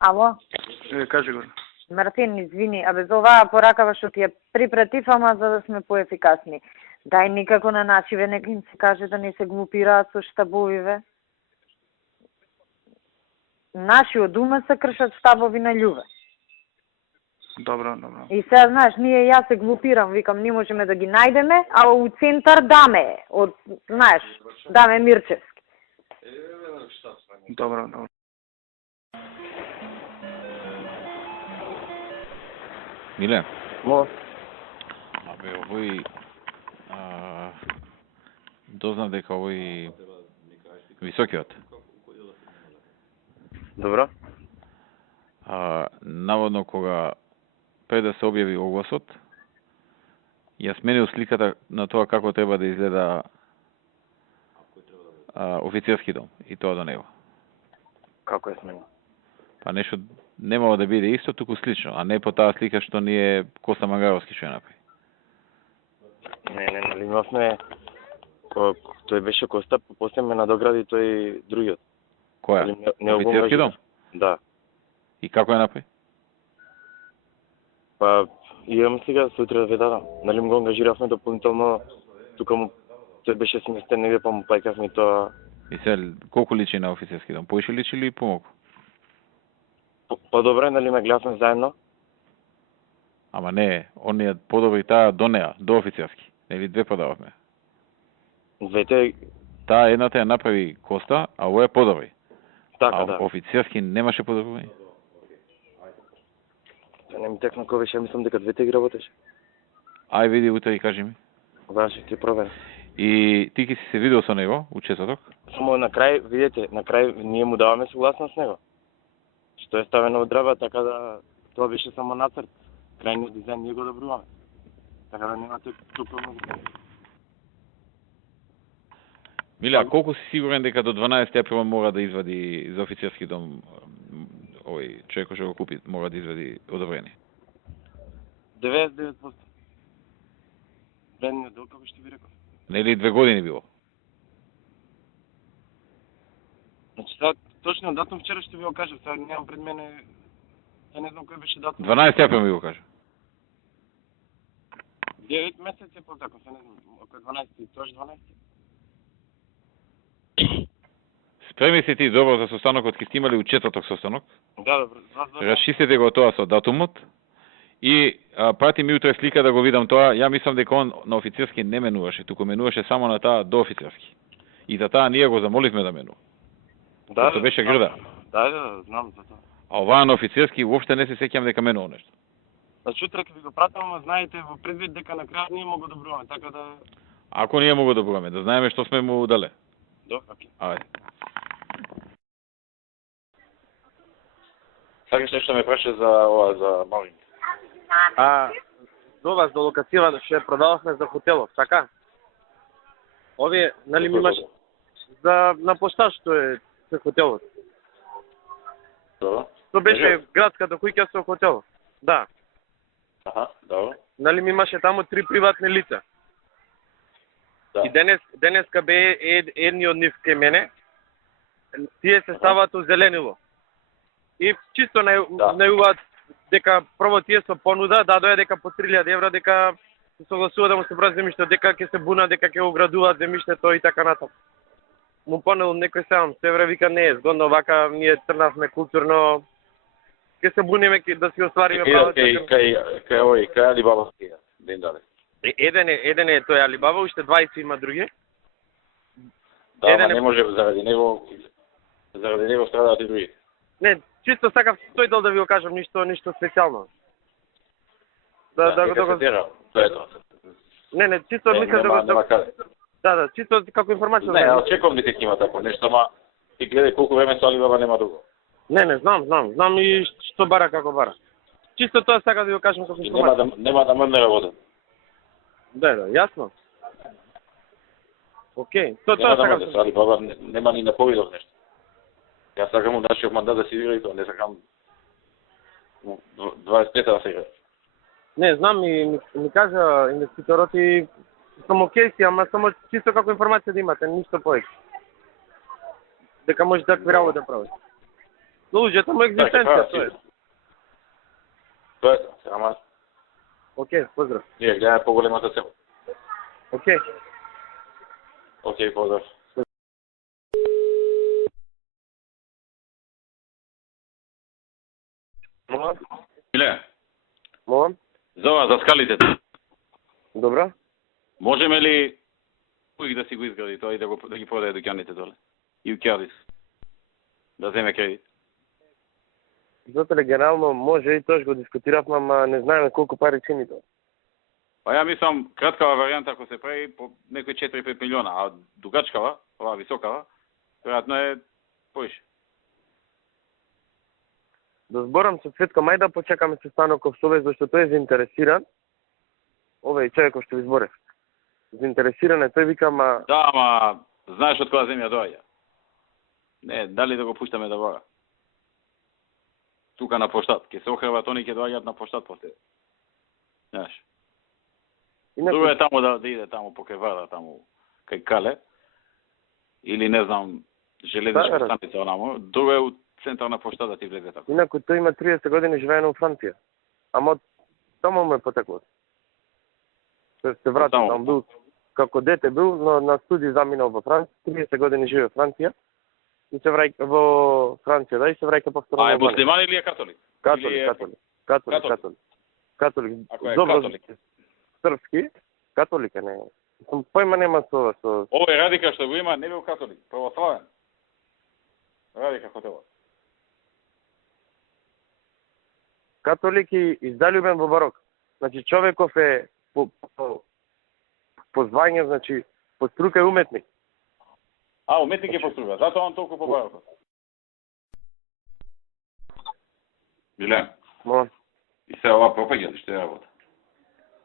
Ало? Кажи го. Мартин, извини, за оваа поракава што ти ја припретив, ама за да сме поефикасни. Дај никако на нашиве, нека им се каже да не се глупираат со штабовиве. Наши од ума се кршат штабови на љуве. Добро. И сега, знаеш, ние јас се глупирам, викам, не можеме да ги најдеме, а у центар даме, од, знаеш, даме Мирчевски. Добро. Миле? Во? Абе, овој... дознав дека овој... високиот. Добро. Наводно кога пред да се објави огласот, ја сменил сликата на тоа како треба да изгледа офицерски дом и тоа до него. Како е сменил? Па нешто немало да биде исто, туку слично, а не по таа слика што ни е Коста Мангаровски што ја направи. Не, нали имавме... Тој беше Коста, после ме надогради тој другиот. Која? Офицерски дом? Да. И како ја направи? Па, имам сега сутре да ве дадам. Нали го ангажиравме дополнително, тука му тој беше сместен негде, па му плаќавме тоа. И се, колку личи на офицерски дом? Поише личи или помалку? По-добре, нали ме гледавме заедно? Ама не, оние подобри таа до неа, до офицерски. Или две продававме. Двете... Таа едната ја направи Коста, а ово е подобри. Така, да. Офицерски немаше подобри. Не ми текна кој беше, мислам дека двете ги работеше. Ај види утре и кажи ми. Важи, ќе проверам. И ти ки си се видел со него, у четврток? Само на крај, видите, на крај ние му даваме согласност с него. Што е ставено од древа, така да тоа беше само нацрт. Крајниот дизајн ние го одобруваме. Така да немате тука многу. Миле, а колку си сигурен дека до 12 април мора да извади за офицерски дом овој човек кој го купи, мора да извади одобрение? 99%. Бедниот дел, како што ви реков. Нели 2 години било? Значи, сега точниот датум вчера што ви го кажав, сега немам пред мене, ја не знам кој беше датум. 12 април ми го кажа. 9 месеци по така, се не знам, околу 12, тоаш 12. Спреми се ти добро за состанокот ки сте имали у четврток состанок. Да, добро. Расчистете го тоа со датумот и прати ми утре слика да го видам тоа. Ја мислам дека он на офицерски не менуваше, туку менуваше само на таа до офицерски. И за таа ние го замоливме да менува. Да, тоа беше грда. Да, знам за тоа. А оваа на офицерски уопште не се сеќам дека менува нешто. Значи утре ќе ви го пратам, ама знаете во предвид дека на крајот ние му го добруваме, така да... Ако ние му го добруваме, да знаеме што сме му дале. Добро, окей. Ајде. Сакаш нешто ме праша за ова, за Малин? До вас, до локацијава, што ја продававме за хотелот, така? Овие, нали ми имаш за на пошташ што е за хотелот. Добро. Тоа беше градската куќа со хотел. Да. Аха, добро. Нали ми имаше таму 3 приватни лица. Да. И денеска бе едни од нив ке мене. Тие се ставаат у зеленило. И чисто најуваат дека прво тие со понуда дадоа дека по 3000 евра дека се согласува да му се бра земјиште, дека ќе се буна, дека ќе го градуваат земјиштето и така натаму. Му понел некој сам, се евра вика не е згодно вака, ние трнавме културно, ќе се буниме да си оствариме правото. Кај овој, кај Алибаба да им даде. Еден е тој Алибаба, уште 20 има други. Да, ама не може заради него страдаат и други. Не, чисто сакав тој дел да ви го кажам, ништо специјално. Нека се тера, тоа е тоа. Не, чисто мислам да го... Да, чисто како информација. Не, очекувам дека ќе има тако нешто, ама ти гледај колку време со Алибаба нема друго. Не, знам и што бара како бара. Чисто тоа сакам да ви го кажам како информација. Нема да мрне работа. Да, јасно. Океј, тоа сакам. да Нема Алибаба нема ни на повидов нешто. Јас сакам у нашиот мандат да се игра и тоа, не сакам 25-та да се игра. Не, знам и ми кажа инвеститорот и сум океј си, ама само чисто како информација да имате, ништо повеќе. Дека може такви работи да правите. Луѓето му екзистенција, тоа е. Тоа е, ама Океј, поздрав. ние гледаме поголемата цел. Океј. Океј, поздрав. Миле, Молам. за ова, за скалите. Добро. Можеме ли кој да си го изгради тоа и да ги продаде дуќаните доле? И Укјадис. Да земе кредит. Затоа генерално може и тоа го дискутиравме, ама не знаеме колку пари чини тоа. Па ја мислам, краткава варијанта ако се прави по некои 4-5 милиона, а дугачкава, ова високава, веројатно е поише. Да зборам со Цветко, мај да почекаме со Станоков Сове, зашто тој е заинтересиран. Овој човекот што ви зборев. Заинтересиран е, тој вика, ама Да, ама знаеш од која земја доаѓа? Не, дали да го пуштаме да вора? Тука на поштат, ќе се охрват, они ќе доаѓаат на поштат после. Знаеш. Друго е таму да иде таму покрај Варда, таму кај Кале. Или не знам, железничка станица онамо. Друго е у центарна пошта да ти влезе така. Инаку тој има 30 години живеење во Франција. Ама таму му е потекло. Се врати таму, бил како дете бил, но на студии заминал во Франција, 30 години живее во Франција. И се враќа во Франција, да, и се враќа повторно. А е муслиман или е католик? Католик. Ако е Добро, католик. српски, католик е, не. Сум појма нема со Овој Радика што го има не бил католик, православен. Радика хотелот. католик и издалюбен во барок. Значи човеков е по звање, значи по струка е уметник. А, уметник е по струка, затоа он толку по барокот. Биле, Но и се ова пропаѓа, што е работа.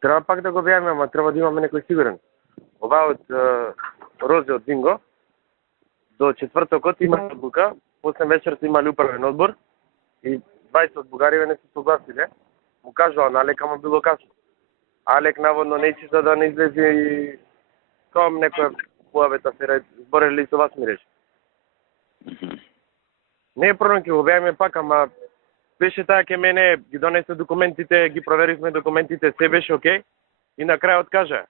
треба пак да го објавиме, ама треба да имаме некој сигурен. Ова од Розе од Динго до четвртокот има одлука, после вечерта имали управен одбор и 20 од бугариве не се согласиле. Му кажува на Алек, ама било касно. Алек наводно не за да не излезе и ком некоја појавета се зборели со вас ми рече. Не е проблем, ќе го објавиме пак, ама беше таа ке мене, ги донесе документите, ги проверивме документите, се беше окей и на крајот кажа.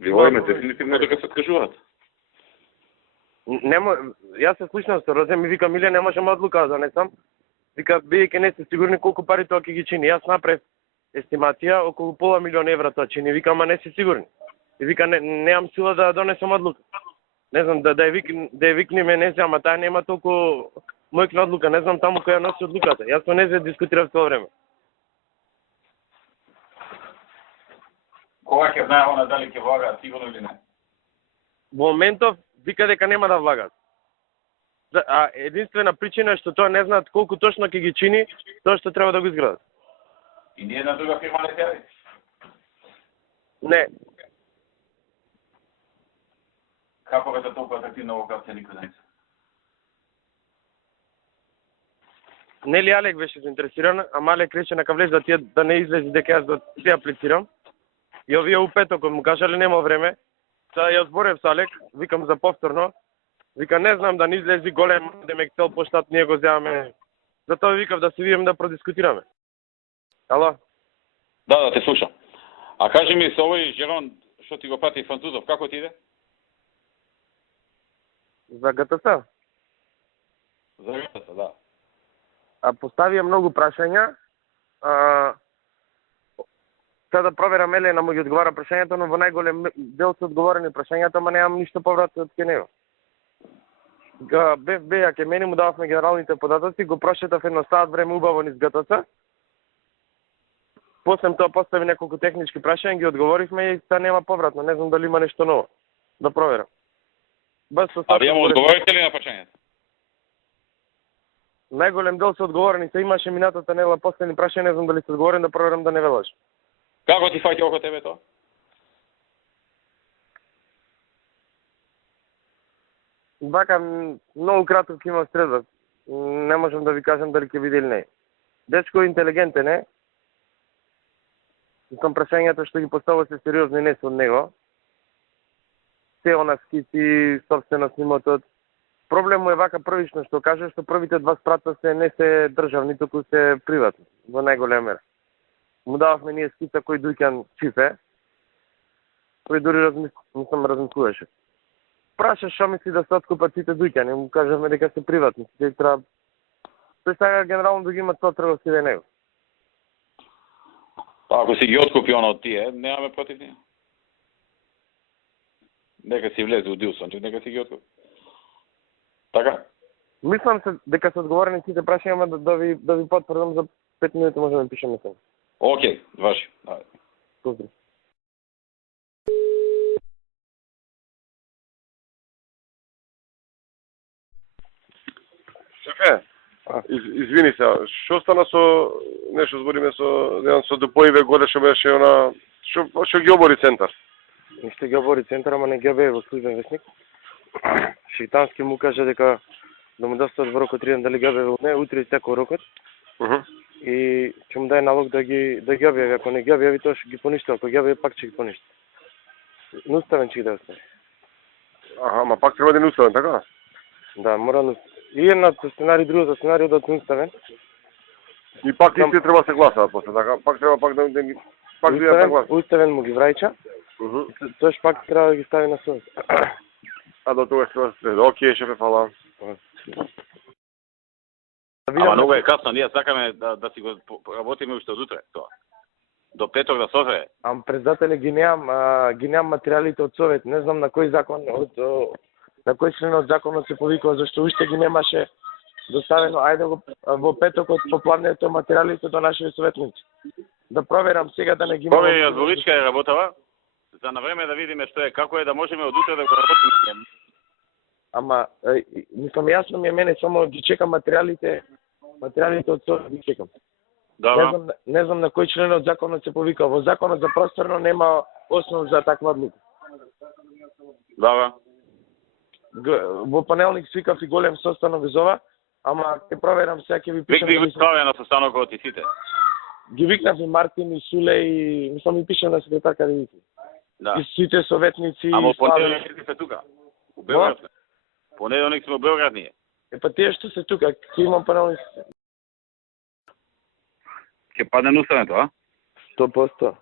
Ви воиме дефинитивно дека се откажуваат. Немо, јас се слушнав со Розе, ми вика Миле, не можам одлука да донесам. Вика, бидејќи не сте сигурни колку пари тоа ќе ги чини. Јас направив естимација околу пола милион евра тоа чини. Вика, ама не се сигурни. И вика, немам сила да донесам одлука. Не знам, да ја викнеме, не знам, ама таа нема толку мојкна одлука. Не знам таму која носи одлуката. Јас со незе дискутирав тоа време. Кога ќе знае она дали ќе влагаат сигурно или не? Во моментов вика дека нема да влагат. А единствена причина е што тоа не знаат колку точно ќе ги чини тоа што треба да го изградат. И ни една друга фирма не се јави? Не. Како е толку атрактивно во Капце никој не се? Нели Алек беше заинтересиран, ама Алек рече на влез да не излезе дека јас да се аплицирам. И овие у петокот му кажале нема време. Сега ја зборев со Алек, викам за повторно. Вика не знам да не излези голем демек цел поштат ние го земаме. Затоа викав да се видиме да продискутираме. Ало? Да, те слушам. А кажи ми со овој Жерон што ти го прати французов, како ти иде? За ГТС? За ГТС, да. А поставија многу прашања. Сега да проверам Елена му ги одговара прашањето, но во најголем дел се одговорени прашањата, ама немам ништо повратно од ке него. БФБ, ја ке мене му дававме генералните податоци, го прошетав едно саат време убаво низ ГТС. После тоа постави неколку технички прашања, ги одговоривме и сега нема повратно. Не знам дали има нешто ново. Да проверам. А вие му одговорите ли на прашањето? Најголем дел се одговорени, се имаше минатата недела последни прашања, не знам дали се одговорен, да проверам да не велаш. Како ти фаќа околу тебе тоа? Вака, многу кратко ќе има средба. Не можам да ви кажам дали ќе биде или не. Дечко е интелигентен е. Искам прашањата што ги поставува се сериозни не се од него. Се она скици, собственост имотот. проблем му е вака првично што каже, што првите два спрата не се државни, туку се приватни, во најголема мера. Му дававме ние скица кој дуќан чифе, кој дури размислуваше. Праша што мисли да се откупат сите дуќани, му кажавме дека се приватни, тој треба тој сега генерално да ги има тоа трговски да него. Па ако си ги откупи оно од тие, немаме против ние. Нека си влезе у Дилсон, нека си ги откупи. Така? Мислам се дека се одговорени сите прашања да ви потврдам за 5 минути можеме да пишеме сега. Океј, ваши. Ајде. Поздрав. Шефе, извини се, што стана со нешто збориме со еден со Депоиве горе што беше она што ги обори центар. Ништо ги обори центар, ама не ги објави во службен весник. Шејтански му каже дека да му достават во рокот 3 ден дали ги објави не, утре истекол рокот. И ќе му даде налог да ги објави, ако не ги објави тоа ќе ги поништи, ако ги објави пак ќе ги поништи. Неуставен ќе ги да остави. Аха, ма пак треба да е неуставен, така? Да, мора да и едната сценарий, другата сценарий да неуставен. И пак исти треба да се гласаат после, така? Пак треба пак да ги пак да ја гласа. Уставен му ги враќа. Тоаш пак треба да ги стави на совест. А до тоа треба се. Океј, шефе, фала. Ама многу е касно, ние сакаме да си го работиме уште од утре, тоа. До петок да софре. Ам председателе ги немам материјалите од совет, не знам на кој закон на кој член од законот се повикува, зашто уште ги немаше доставено. Ајде го во петокот попладнето материјалите до нашите советници. Да проверам сега да не ги имам. Провери Зборичка е работава, за на време да видиме што е, како е да можеме од утре да го работиме. Ама мислам јасно ми е мене само ги чекам материјалите од совет ги чекам. Да. Не знам на кој член од законот се повика. Во законот за просторно нема основ за таква одлука. Да. Во понеделник свикав и голем состанок за ова, ама ќе проверам сега, ќе ви пишам. Викни го ставя на состанокот и сите. Ги викнав и Мартин и Суле и мислам ми пишам на секретарка да види. Да. И сите советници. Ама понеделник се тука. У Белград. Понеделник сме во Белград ние. Па тие што се тука, ќе имам понеделник. Ќе падне нуставето, а? 100%.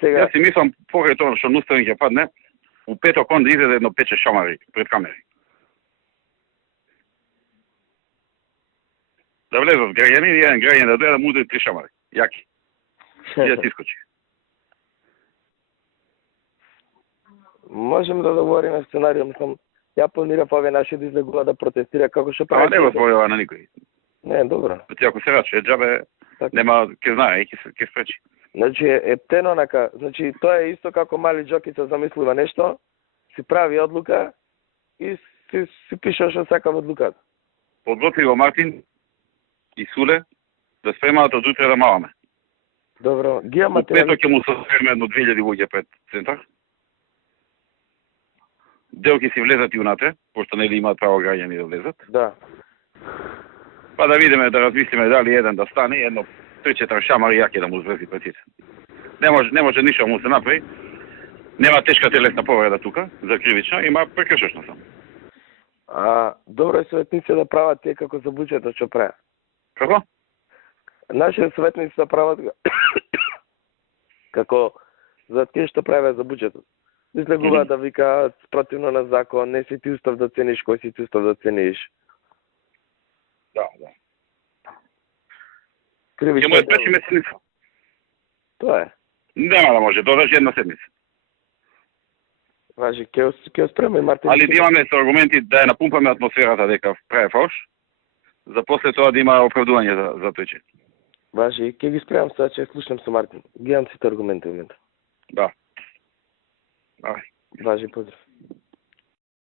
Сега. Јас си мислам покрај тоа што нуставен ќе падне, у петок он да изеде едно пече шамари пред камери. Да влезат граѓани и еден граѓан да дојде да му удари 3 шамари. Јаки. И да ти искочи. Можем да договориме сценаријум, мислам, ја планирав овие наши да излегува да протестира како што Ама прави. не го зборува на никој. Не, добро. Ти ако се раче, џабе нема, ќе знае и ќе спречи. Значи е птено онака, значи тоа е исто како мали џокица замислува нешто, си прави одлука и си пише што сака во одлуката. Подготви го Мартин и Суле да спремаат од утре да маламе. Добро, ги има Пето материјали. ќе му составиме едно 2000 луѓе пред центар. Дел ќе си влезат и унатре, пошто нели имаат право граѓани да влезат. Да. Па да видиме, да размислиме дали еден да стане, едно 3-4 шамари јаки да му зврзи пред сите. Не може ништо му се направи. Нема тешка телесна повреда тука, за кривична, има прекршешна само. Добро е советници да прават тие како за буџетот што прават. Како? Нашите советници да прават како за тие што прават за буџетот. Излегуваат да викаат спротивно на закон, не си ти устав да цениш, кој си ти устав да цениш. Да. Кривична. Ќе му е спречиме седмица. Тоа е. Нема да може, додажи една седмица. Важи, ќе спреме Мартин. Али да имаме со аргументи да ја напумпаме атмосферата дека прави фалш, за после тоа да има оправдување за тој. Важи, ќе ги спремам сега, ќе слушам со Мартин. Ги имам сите аргументи во момента. Да. Важи, поздрав.